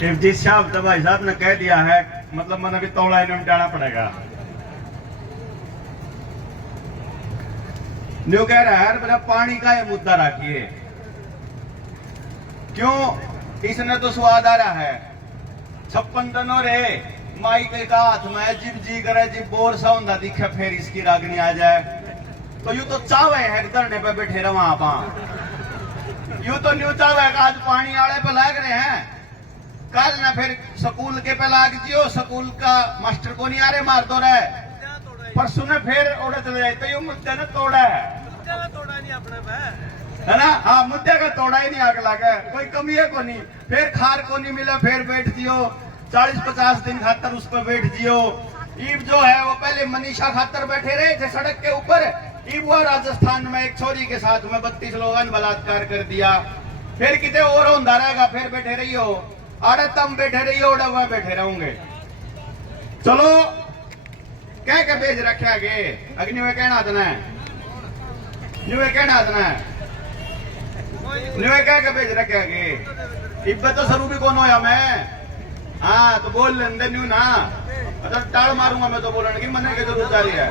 जिस साहब तो भाई साहब ने कह दिया है, मतलब मैंने भी तोड़ा इन्हें मिटाना पड़ेगा। जो कह रहा है मेरा पानी का ये मुद्दा रखिए, क्यों इसने तो स्वाद आ रहा है 56 दिनों रे माई के का हाथ में जिब जी करे जिब बोर सा होंदा दिखे फिर इसकी रागनी आ जाए। तो यूं तो चावे है धरने पे बैठे रहो आप, यूं तो न्यू चावे आज पानी आले पे लाग रहे हैं, कल ना फिर स्कूल के पे लाग जियो, स्कूल का मास्टर को नहीं आ रहे मार दो रहे, परसों ने फिर उड़े चले जाए। तो ये मुद्दे ने तोड़ा है, तोड़ा नहीं अपने है ना। हाँ, मुद्दे का तोड़ा ही नहीं, आग लगा कोई कमी है को नहीं, फिर खार को नहीं मिला फिर बैठ जियो 40-50 दिन खातर उस पर बैठ जियो। ईब जो है वो पहले मनीषा खातर बैठे रहे थे सड़क के ऊपर, ईब वो राजस्थान में एक छोरी के साथ में 32 लोगों ने बलात्कार कर दिया, फिर कितने और होता रहेगा, फिर बैठे रही हो अरे तुम बैठे रही हो वह बैठे रहोगे। चलो कह के भेज रखे गे अग्नि में कहना देना है, न्यू कहना देना है, न्यू कह के भेज रखे गे। इब्बत तो शुरू भी कौन होया मैं, हाँ तो बोल लेंदे न्यू ना, अगर टाल मारूंगा मैं तो बोलने की मने की जरूरत आ रही है,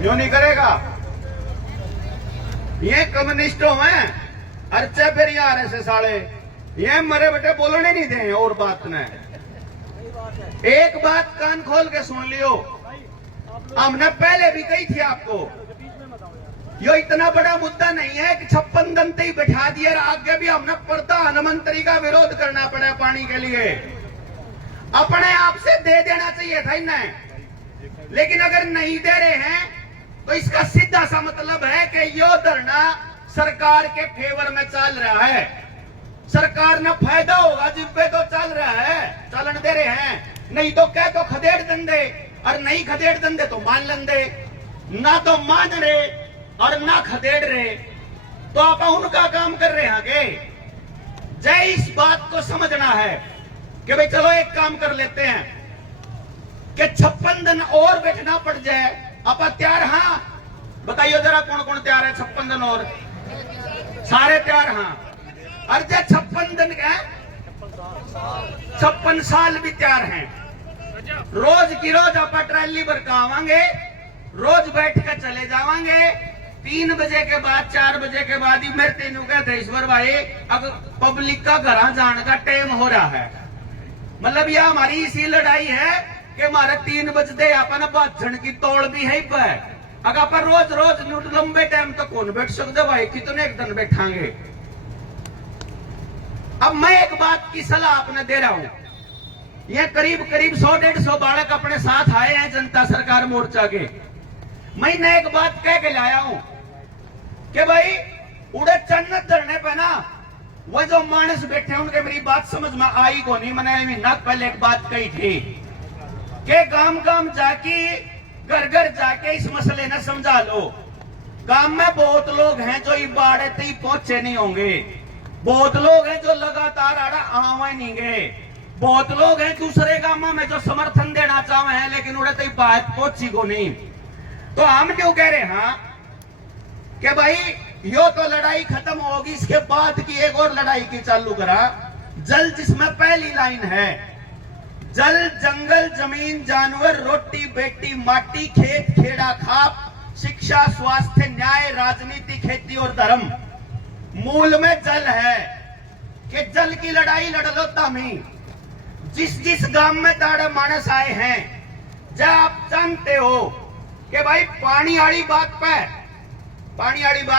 न्यू नहीं करेगा। ये कम्युनिस्टों में अर्चे फिर यार ऐसे साले ये मरे बेटे बोलने नहीं दे। और बात न एक बात कान खोल के सुन लियो, हमने पहले भी कही थी आपको, यो इतना बड़ा मुद्दा नहीं है कि 56 दिन ही बैठा दिए, आगे भी हमने प्रधानमंत्री का विरोध करना पड़ा पानी के लिए। अपने आप से दे देना चाहिए था इन्हें, लेकिन अगर नहीं दे रहे हैं तो इसका सीधा सा मतलब है कि यो धरना सरकार के फेवर में चल रहा है, सरकार ने फायदा होगा जिब्बे तो चल रहा है, चलन दे रहे हैं। नहीं तो क्या तो खदेड़ दंदे, और नहीं खदेड़ दंदे तो मान लंदे, ना तो मान रहे और ना खदेड़ रहे, तो आप उनका काम कर रहे हैं। जय इस बात को समझना है कि भाई चलो एक काम कर लेते हैं कि 56 दिन और बैठना पड़ जाए, आप तैयार? हाँ बताइए जरा कौन कौन तैयार है 56 दिन और? सारे तैयार? हाँ। और जो 56 दिन का 56 साल भी तैयार हैं। रोज की रोज आप ट्रैली पर आवांगे, रोज बैठ कर चले जावांगे, 3 बजे के बाद 4 बजे के बाद ही मेरे तेनू कहते ईश्वर भाई अब पब्लिक का घर जाने का टाइम हो रहा है। मतलब यह हमारी इसी लड़ाई है कि हमारे 3 बजते अपन भाषण की तोड़ भी है पर, अगर अपन रोज रोज लंबे टाइम तक कौन बैठ सकते भाई, कितने एक दिन बैठांगे। अब मैं एक बात की सलाह आपने दे रहा हूं, ये करीब 100-150 बालक अपने साथ आए हैं जनता सरकार मोर्चा के। मैं एक बात कह के लाया हूं कि भाई उड़े चन्नत धरने पे ना वो जो मानस बैठे उनके मेरी बात समझ में आई को नहीं। मैंने ना पहले एक बात कही थी कि गांव गांव जाके घर घर जाके इस मसले ने समझा लो। गांव में बहुत लोग हैं जो इस बाड़े तक पहुंचे नहीं होंगे, बहुत लोग हैं जो लगातार आवे नहीं गए, बहुत लोग हैं दूसरे गांव में जो समर्थन देना चाहे हैं लेकिन उड़े तक बात पहुंची को नहीं। तो हम क्यों कह रहे हैं कि भाई यो तो लड़ाई खत्म होगी, इसके बाद की एक और लड़ाई की चालू करा। जल जिसमें पहली लाइन है, जल जंगल जमीन जानवर रोटी बेटी माटी खेत खेड़ा खाप शिक्षा स्वास्थ्य न्याय राजनीति खेती और धर्म। मूल में जल है कि जल की लड़ाई लड़ लो तामी। जिस जिस गांव में ताड़े मानस आए हैं, जब आप जानते हो कि भाई पानी वाली बात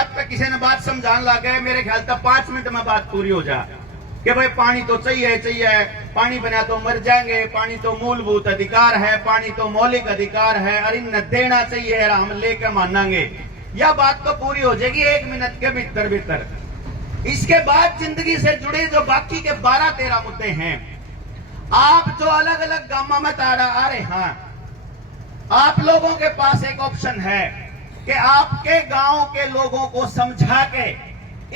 पे किसी ने बात समझाने लगे, मेरे ख्याल तक 5 मिनट में बात पूरी हो जाए कि भाई पानी तो चाहिए, पानी बिना तो मर जाएंगे, पानी तो मूलभूत अधिकार है, पानी तो मौलिक अधिकार है और इन्हें देना चाहिए, हम लेके मानेंगे। यह बात तो पूरी हो जाएगी 1 मिनट के भीतर। इसके बाद जिंदगी से जुड़े जो बाकी के 12-13 मुद्दे हैं, आप जो अलग अलग गांवों में ताड़ा आ रहे हैं, आप लोगों के पास एक ऑप्शन है कि आपके गांव के लोगों को समझा के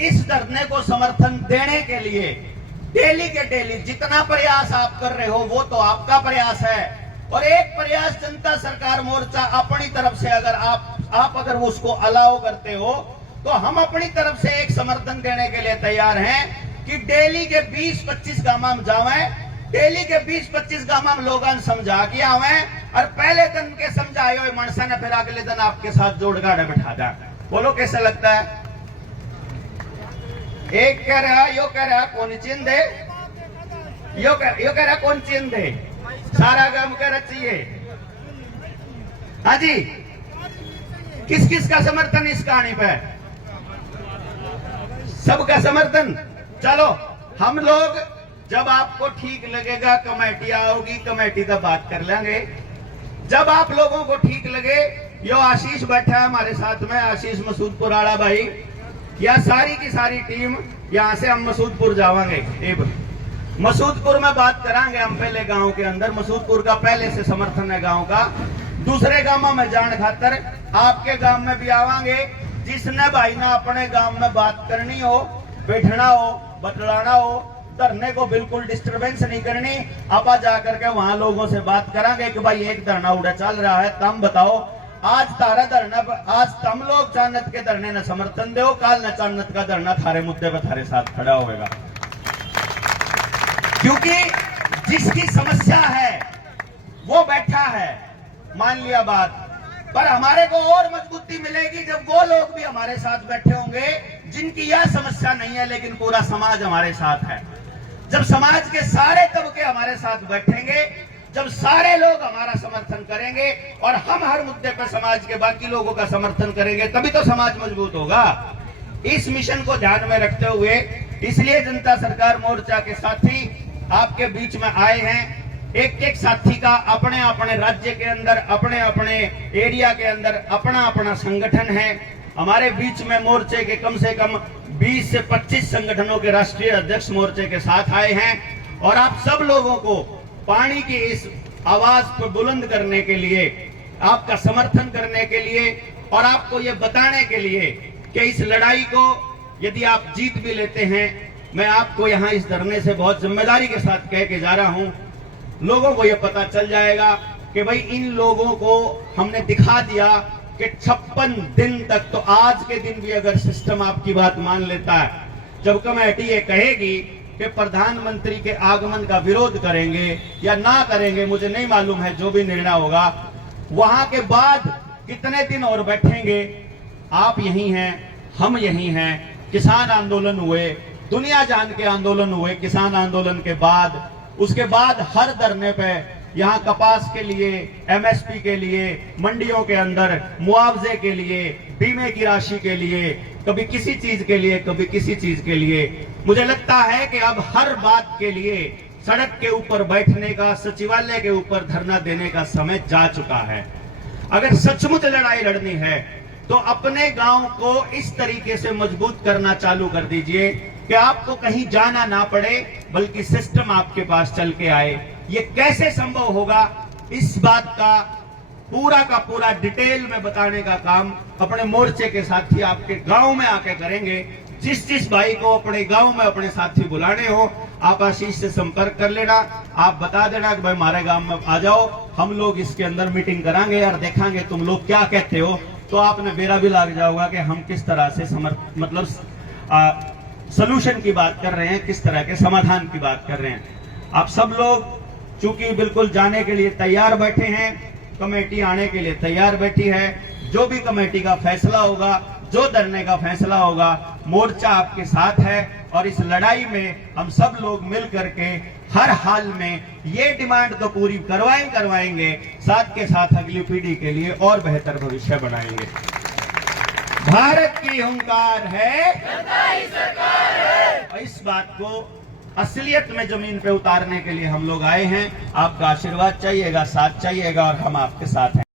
इस धरने को समर्थन देने के लिए डेली के डेली जितना प्रयास आप कर रहे हो वो तो आपका प्रयास है, और एक प्रयास जनता सरकार मोर्चा अपनी तरफ से अगर आप अगर उसको अलाउ करते हो तो हम अपनी तरफ से एक समर्थन देने के लिए तैयार हैं कि डेली के 20-25 गांव में जावे, डेली के 20-25 गांव में लोगों ने समझा के आवे और पहले दिन के समझाए हुए मनसा ने फिर अगले दिन आपके साथ जोड़ गाड़े बैठा था। बोलो कैसा लगता है? एक कह रहा, यो कह रहा कौन चिन्ह दे, यो कह रहा कौन चिन्ह दे, सारा गांव कह रहा चाहिए। हाँ जी, किस किस का समर्थन इस कहानी पे? सबका समर्थन। चलो हम लोग जब आपको ठीक लगेगा कमेटी आओगी, कमेटी का बात कर लेंगे। जब आप लोगों को ठीक लगे, यो आशीष बैठा है हमारे साथ में, आशीष मसूदपुर आला भाई, या सारी की सारी टीम यहां से हम मसूदपुर जावांगे। मसूदपुर में बात करांगे हम पहले गांव के अंदर। मसूदपुर का पहले से समर्थन है गांव का। दूसरे गांवों में जान खातर आपके गांव में भी आवांगे। जिसने भाई ना अपने गांव में बात करनी हो, बैठना हो, बतलाना हो, धरने को बिल्कुल डिस्टरबेंस नहीं करनी, आप जाकर के वहां लोगों से बात करांगे कि भाई एक धरना उड़ा चल रहा है, तम बताओ आज तारा धरना, आज तम लोग चाणत के धरने न समर्थन दो, काल न चाणत का धरना थारे मुद्दे पर थारे साथ खड़ा होगा। क्योंकि जिसकी समस्या है वो बैठा है, मान लिया बात, पर हमारे को और मजबूती मिलेगी जब वो लोग भी हमारे साथ बैठे होंगे जिनकी यह समस्या नहीं है लेकिन पूरा समाज हमारे साथ है। जब समाज के सारे तबके हमारे साथ बैठेंगे, जब सारे लोग हमारा समर्थन करेंगे और हम हर मुद्दे पर समाज के बाकी लोगों का समर्थन करेंगे, तभी तो समाज मजबूत होगा। इस मिशन को ध्यान में रखते हुए इसलिए जनता सरकार मोर्चा के साथी आपके बीच में आए हैं। एक एक साथी का अपने अपने राज्य के अंदर, अपने अपने एरिया के अंदर अपना अपना संगठन है। हमारे बीच में मोर्चे के कम से कम 20 से 25 संगठनों के राष्ट्रीय अध्यक्ष मोर्चे के साथ आए हैं और आप सब लोगों को पानी की इस आवाज को बुलंद करने के लिए, आपका समर्थन करने के लिए और आपको ये बताने के लिए कि इस लड़ाई को यदि आप जीत भी लेते हैं, मैं आपको यहाँ इस धरने से बहुत जिम्मेदारी के साथ कह के जा रहा हूँ, लोगों को यह पता चल जाएगा कि भाई इन लोगों को हमने दिखा दिया कि 56 दिन तक, तो आज के दिन भी अगर सिस्टम आपकी बात मान लेता है, जब कमेटी ये कहेगी कि प्रधानमंत्री के आगमन का विरोध करेंगे या ना करेंगे, मुझे नहीं मालूम है, जो भी निर्णय होगा, वहां के बाद कितने दिन और बैठेंगे। आप यही हैं, हम यही हैं। किसान आंदोलन हुए, दुनिया जान के आंदोलन हुए, किसान आंदोलन के बाद, उसके बाद हर धरने पे यहाँ कपास के लिए, एमएसपी के लिए, मंडियों के अंदर मुआवजे के लिए, बीमे की राशि के लिए, कभी किसी चीज के लिए, कभी किसी चीज के लिए। मुझे लगता है कि अब हर बात के लिए सड़क के ऊपर बैठने का, सचिवालय के ऊपर धरना देने का समय जा चुका है। अगर सचमुच लड़ाई लड़नी है तो अपने गांव को इस तरीके से मजबूत करना चालू कर दीजिए कि आपको कहीं जाना ना पड़े, बल्कि सिस्टम आपके पास चल के आए। ये कैसे संभव होगा, इस बात का पूरा डिटेल में बताने का काम अपने मोर्चे के साथी आपके गांव में आके करेंगे। जिस जिस भाई को अपने गांव में अपने साथी बुलाने हो, आप आशीष से संपर्क कर लेना, आप बता देना कि भाई हमारे गांव में आ जाओ, हम लोग इसके अंदर मीटिंग करांगे और देखेंगे तुम लोग क्या कहते हो। तो आपने बेरा भी लग जाओगा कि हम किस तरह से सोल्यूशन की बात कर रहे हैं, किस तरह के समाधान की बात कर रहे हैं। आप सब लोग चूंकि बिल्कुल जाने के लिए तैयार बैठे हैं, कमेटी आने के लिए तैयार बैठी है। जो भी कमेटी का फैसला होगा, जो धरने का फैसला होगा, मोर्चा आपके साथ है और इस लड़ाई में हम सब लोग मिल करके हर हाल में ये डिमांड तो पूरी करवाएंगे, साथ के साथ अगली पीढ़ी के लिए और बेहतर भविष्य बनाएंगे। भारत की हुंकार है, और इस बात को असलियत में जमीन पे उतारने के लिए हम लोग आए हैं। आपका आशीर्वाद चाहिएगा, साथ चाहिएगा और हम आपके साथ हैं।